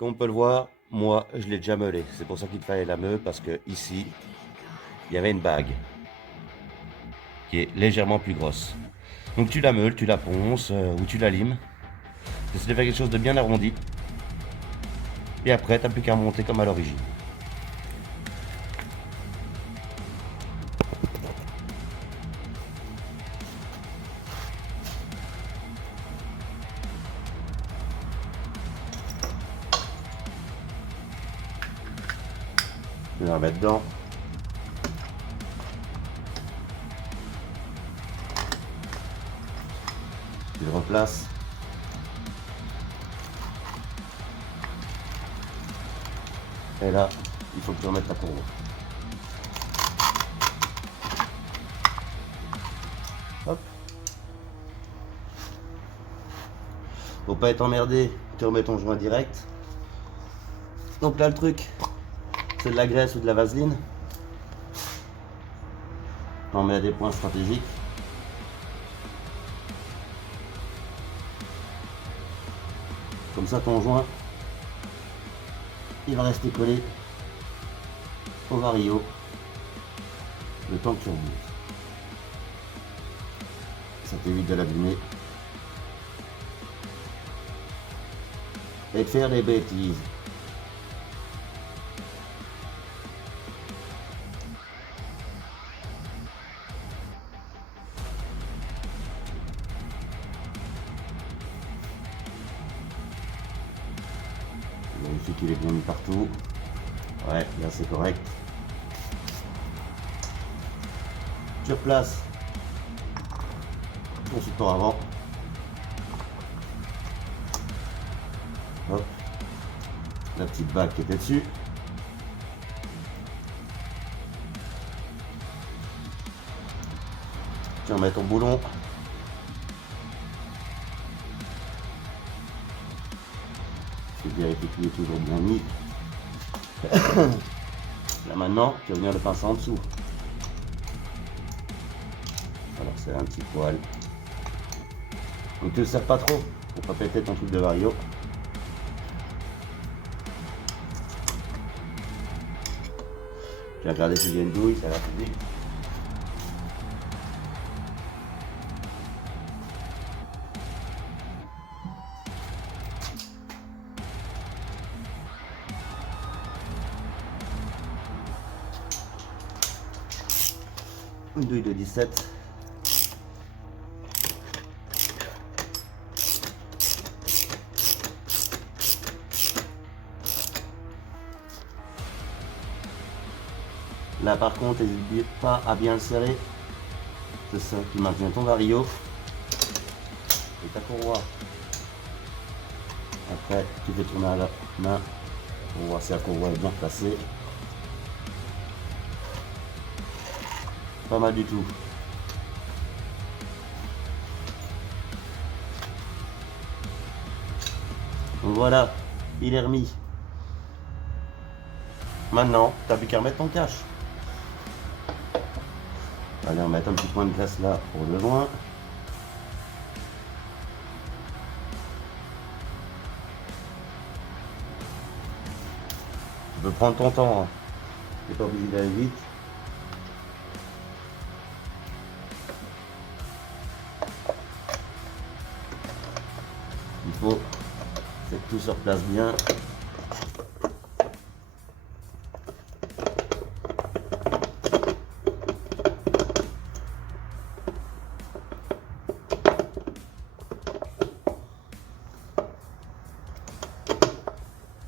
Comme on peut le voir, moi, je l'ai déjà meulé. C'est pour ça qu'il fallait la meule, parce que ici, il y avait une bague qui est légèrement plus grosse. Donc tu la meules, tu la ponces ou tu la limes. J'essaie de faire quelque chose de bien arrondi. Et après, t'as plus qu'à remonter comme à l'origine. Tu la remets dedans. Tu le replaces. Et là, il faut que tu remettes ta courbe. Hop. Pour pas être emmerdé, tu remets ton joint direct. Donc là, le truc, c'est de la graisse ou de la vaseline. On met à des points stratégiques. Comme ça, ton joint, il va rester collé au vario le temps que tu remontes. Ça t'évite de l'abîmer et de faire des bêtises. Vérifie qu'il est bien mis partout. Ouais, là c'est correct. Tu replaces ton support avant. Hop. La petite bague qui était dessus. Tu remets ton boulon. Tu vérifies qu'il est toujours bien mis. Là maintenant, tu vas venir le pincer en dessous. Alors c'est un petit poil. Donc tu ne le serres pas trop pour pas péter ton truc de vario. Tu vas regarder s'il y a une douille, ça va plus vite. Une douille de 17. Là par contre, n'hésite pas à bien le serrer. C'est ça qui maintient ton vario et ta courroie. Après, tu fais tourner à la main pour voir si la courroie est bien placée. Pas mal du tout. Donc voilà, il est remis. Maintenant, tu n'as plus qu'à remettre ton cache. Allez, on va mettre un petit point de glace là pour le joint. Tu peux prendre ton temps, hein. Tu n'es pas obligé d'aller vite. Il faut que tout se replace bien.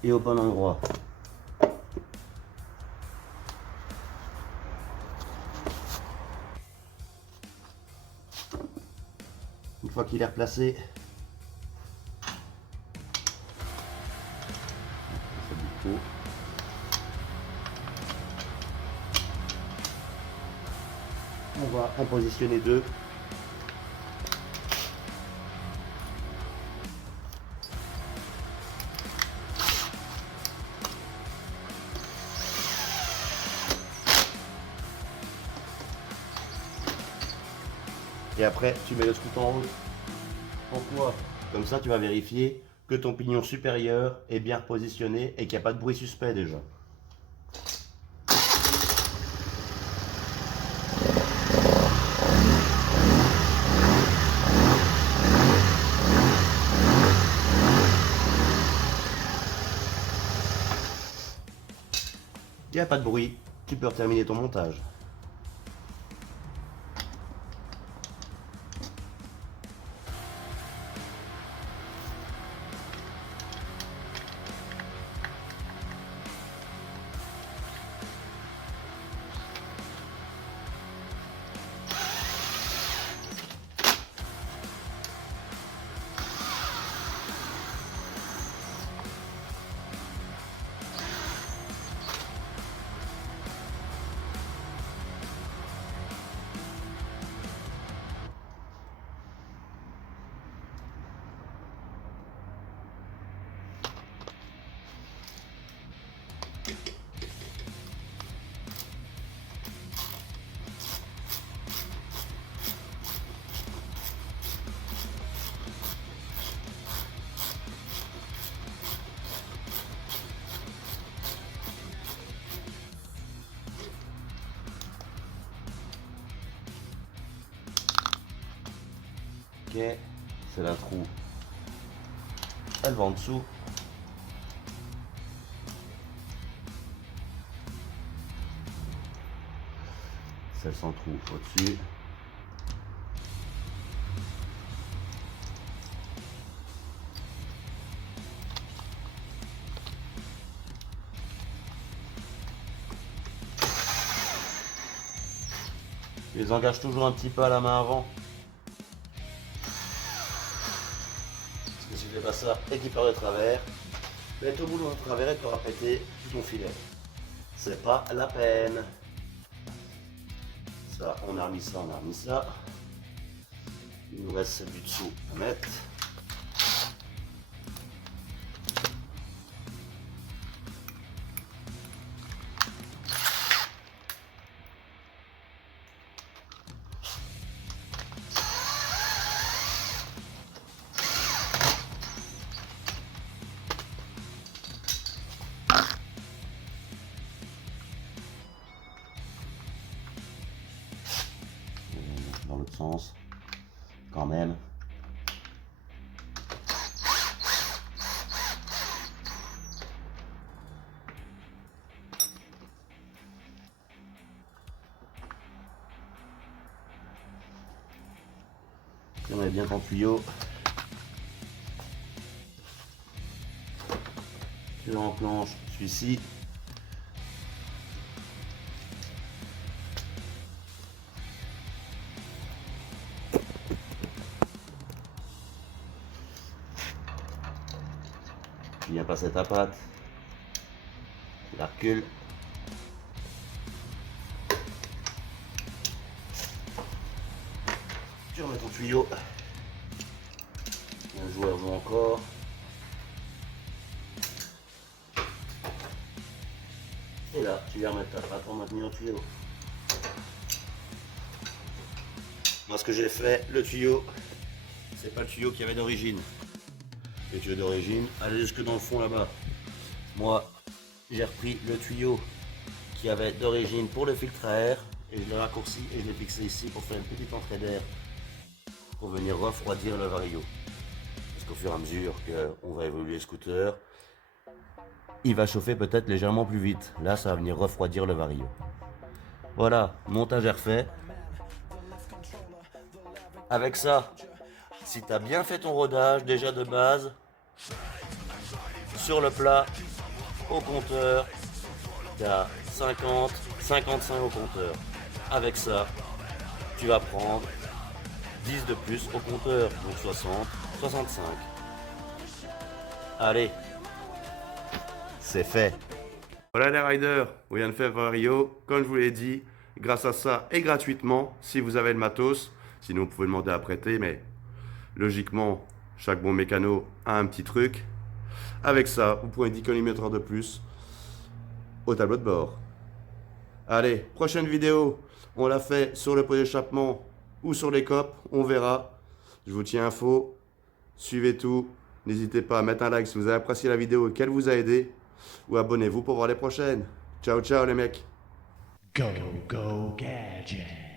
Et au bon endroit. Une fois qu'il est replacé, on va en positionner deux. Et après, tu mets le scout en haut en poids. Comme ça, tu vas vérifier que ton pignon supérieur est bien repositionné et qu'il n'y a pas de bruit suspect déjà. Il n'y a pas de bruit, tu peux terminer ton montage. Ok, c'est la trou. Elle va en dessous. Celle sans trou au-dessus. Je les engage toujours un petit peu à la main avant. Parce que si je fais pas ça et qu'il part de travers, mais au bout de travers et tu auras pété tout ton filet. C'est pas la peine. Ça, on a remis ça, on a remis ça. Il nous reste celle du dessous à mettre. Dans l'autre sens, quand même. Tu remets bien ton tuyau. Tu enclenches celui-ci. Tu viens passer ta patte. Tu la recules. Tu remets ton tuyau. Un joueur joue encore. Et là, tu viens remettre ta patte pour maintenir le tuyau. Moi, ce que j'ai fait, le tuyau, c'est pas le tuyau qu'il y avait d'origine. Le tuyau d'origine allait jusque dans le fond là-bas. Moi, j'ai repris le tuyau qui avait d'origine pour le filtre à air et je l'ai raccourci et je l'ai fixé ici pour faire une petite entrée d'air pour venir refroidir le vario. Parce qu'au fur et à mesure qu'on va évoluer le scooter, il va chauffer peut-être légèrement plus vite. Là, ça va venir refroidir le vario. Voilà, montage est refait. Avec ça, si tu as bien fait ton rodage déjà de base, sur le plat, au compteur, tu as 50, 55 au compteur. Avec ça, tu vas prendre 10 de plus au compteur, donc 60, 65. Allez, c'est fait. Voilà les riders, on vient de faire Vario, comme je vous l'ai dit, grâce à ça et gratuitement, si vous avez le matos, sinon vous pouvez demander à prêter, mais logiquement, chaque bon mécano a un petit truc. Avec ça, vous pouvez 10 km de plus au tableau de bord. Allez, prochaine vidéo, on l'a fait sur le pot d'échappement ou sur les copes, on verra. Je vous tiens info, suivez tout. N'hésitez pas à mettre un like si vous avez apprécié la vidéo et qu'elle vous a aidé. Ou abonnez-vous pour voir les prochaines. Ciao ciao les mecs. Go, go, gadget.